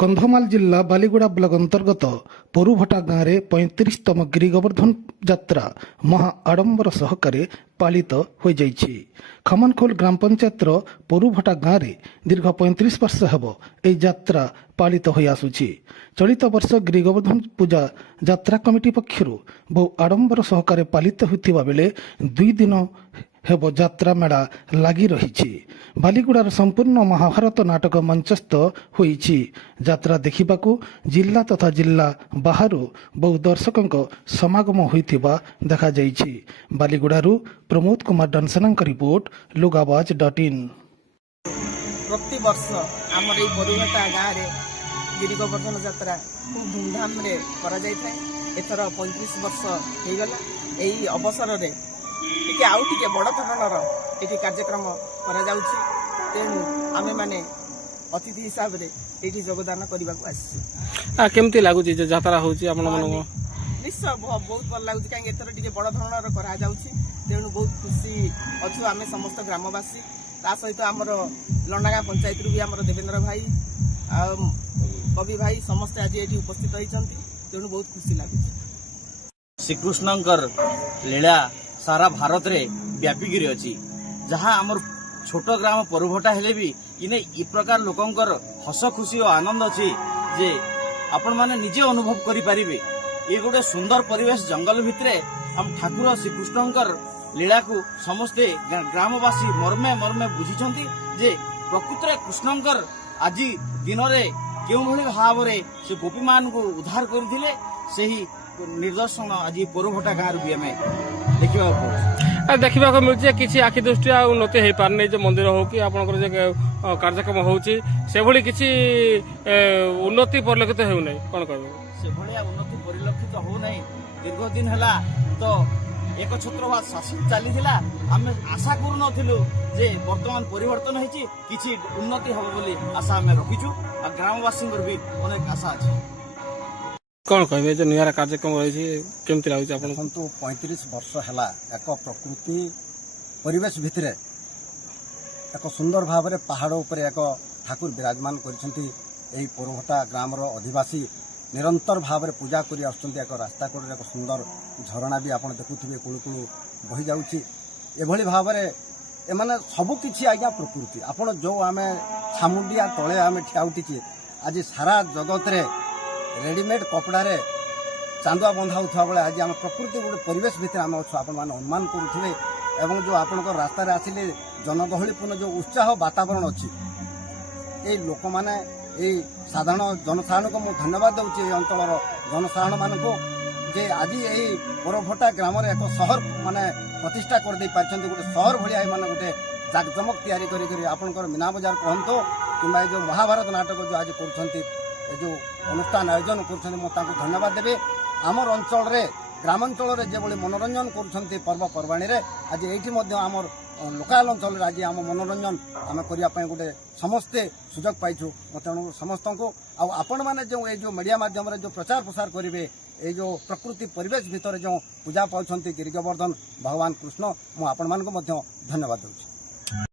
कंधमाल जिला बालीगुड़ा ब्लॉक अंतर्गत पोरुभटा गाँव में 35तम गिरी गोवर्धन यात्रा महा आडंबर सहकारे पालित हो जाइछि। खमनखोल ग्राम पंचायत पोरुभटा गाँव में दीर्घ 35 वर्ष हेब यह यात्रा पालित हो आसुछि। चलित वर्ष गिरी गोवर्धन पूजा यात्रा कमिटी पक्षर बहु आडंबर सहकारे पालित होता बेले 2 दिन हेब यात्रा मेला लगी रही। बालीगुड़ार संपूर्ण महाभारत नाटक मंचस्थ होइछि। यात्रा देखिबाकू जिला तथा जिला बाहर बहु दर्शकों समागम होइथिबा देखा जाइछि। बालीगुड़ारू प्रमोद कुमार डनसनांक रिपोर्ट लोगावाज.in। प्रति वर्ष आमर ये पोरुभटा गाँव में गिरी गोवर्धन यात्रा खूब धूमधाम रे करा जाय थाए। एथर 35 वर्ष हो गला। यही अवसर रे टिके आउ टिके बड़ धरणर ये कार्यक्रम करा जाउछि। तेणु आमे माने अतिथि हिसाब रे एठी योगदान करबा को आसी। केमती लागुछि जे यात्रा होछि आपन मन निश्चय बहुत भल लागुछि। काहे एथर टिके बड़ धरणर करा जाउछि। तेणु बहुत खुशी अछु आमे समस्त ग्रामवासी। ता सहित आमर लंडागा पंचायत रु भी आमर देवेंद्र भाई कवि भाई समस्त आज ये उपस्थित होइछंती। तेणु बहुत खुशी लागुछि। श्रीकृष्णंकर लीला सारा भारत रे व्यापीगिरी अछि। जहाँ आमर छोट ग्राम पोरुभटा हेले भी इने इ प्रकार लोकंकर हस खुशी और आनंद अछि जे आपण माने निजे अनुभव करि परिबे। ये गोटे सुंदर परिवेश जंगल भितरे हम ठाकुर श्रीकृष्णंकर लीला को समस्ते ग्रामवासी मर्मे मर्मे बुझिछंती जे प्रकृत कृष्णंकर आज दिन रे केउ भली भाव रे से गोपी मान को उद्धार करथिले सेही निर्दर्शन आज पोरुभटा गाँव भी आम देखा मिलूँ कि आखि दृष्टि उन्नति हो पारनी जो मंदिर हो कि आप कार्यक्रम होभली किसी उन्नति परिलक्षित होना कौन कह उन्नति परिलक्षित होना दीर्घ दिन है तो एक छत्रवाद शासन चली आम आशा करूँ जे वर्तमान परिवर्तन होती किसी उन्नति हम बोली आशा आम रखीचु। ग्रामवासी भी अनेक आशा अच्छी। कौन कहे जो निरा कार्यक्रम रही केमती लगुच आप 35 वर्ष है एक प्रकृति परिवेश भितर एक सुंदर भाव में पहाड़ उपर एक ठाकुर विराजमान करछंती। एही पोरुभटा ग्राम अधिवासी निरंतर भाव में पूजा करी आसुछंती। एक रास्ता कड़े एक सुंदर झरणा भी आप देखुथिबे कुळुकुळु बही जाउछि। एभली भाव में एमाने सबु किछि आज्ञा प्रकृति आपण जो आमे छामुंडिया तले आमे ठिया उठिछि। आज सारा जगत रे रेडीमेड कपड़ा रे चांदुआ बंधा होता बेले आज आम प्रकृति गोटे परिवेश भितर आम अच्छे आप अनुमान करुवे। एवं जो आपण रास्तार आसिले जनगहलीपूर्ण जो उत्साह वातावरण अच्छी ये लोक मैंने साधारण जनसाधारण को मुझे धन्यवाद दूसरी अंचल जनसाधारण मानक जे आज यही पोरुभटा ग्राम एक सहर माने प्रतिष्ठा कर दे पारछंती। गोटे सहर भाया माने गोटे जाकजमक तैयारी करी आपनकर मीना बजार कहतो कि जो महाभारत नाटक जो आज कर जो अनुष्ठान आयोजन कर धन्यवाद देवे। आमर अंचल रे ग्रामांचल रे जो मनोरंजन कर पर्वपर्वाणी रे आज ये आमर लोकाल अंचल आज आम मनोरंजन आम करने गोटे समस्ते सुजोग पाइछु। तेणु समस्त को आपण मैंने जो ये जो मीडिया माध्यम जो प्रचार प्रसार करेंगे ये जो प्रकृति परिवेश भितर जो पूजा पाँच गिरी गोवर्धन भगवान कृष्ण मुझे आपण मानक धन्यवाद दूँ।